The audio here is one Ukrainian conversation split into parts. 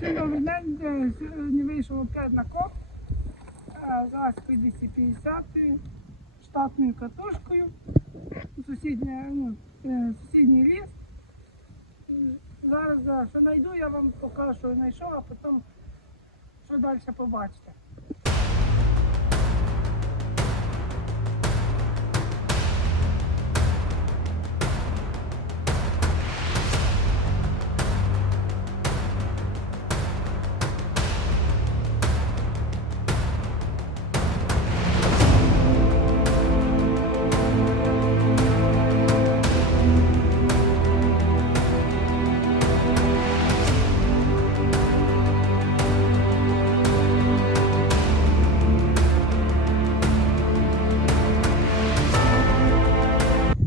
Всім добрий день. Е, Сьогодні вийшов опять на коп. Е, Зараз по 250 штатною катушкою. Сусідня, ну, е, сусідній ліс. Зараз, е, що знайду, я вам покажу, що знайшов, а потім що далі побачите.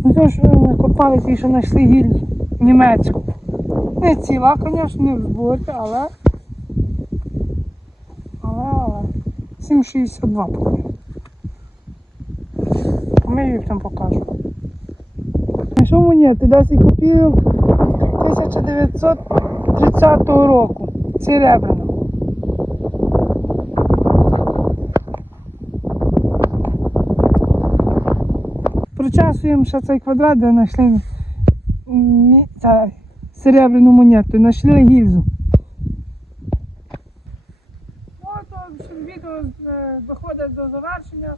Ну то ж е, копалися і ще знайшли гільзу німецьку. Не ціла, звісно, не в зборі, але. Але, але. 7,62 по-моєму. Помию їх там покажу. Знайшов монети 10 копійок 1930 року. Серебряно. Прочасуємо ще цей квадрат, де знайшли серебряну монету, знайшли гільзу. Общем, відео е, доходить до завершення.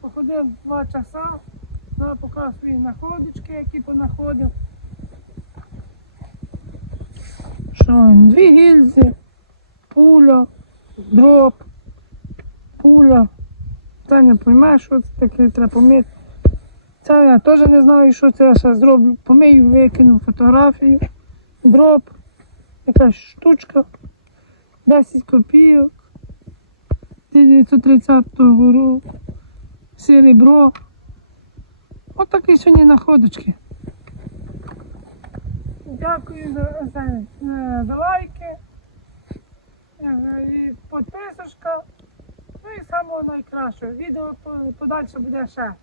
Походив два часа, покажу свої находочки, які понаходив. Що, дві гільзи, пуля, дроп, пуля. Та не поймеш, що це таке, треба помити. Це я теж не знаю, що це я ще зроблю. Помию, викину фотографію, дроп, якась штучка, 10 копійок, 1930 року, серебро. От такі сьогодні находочки. Дякую за, за, за лайки, е, і підписочка. Ну і самого найкращого. Відео подальше буде ще.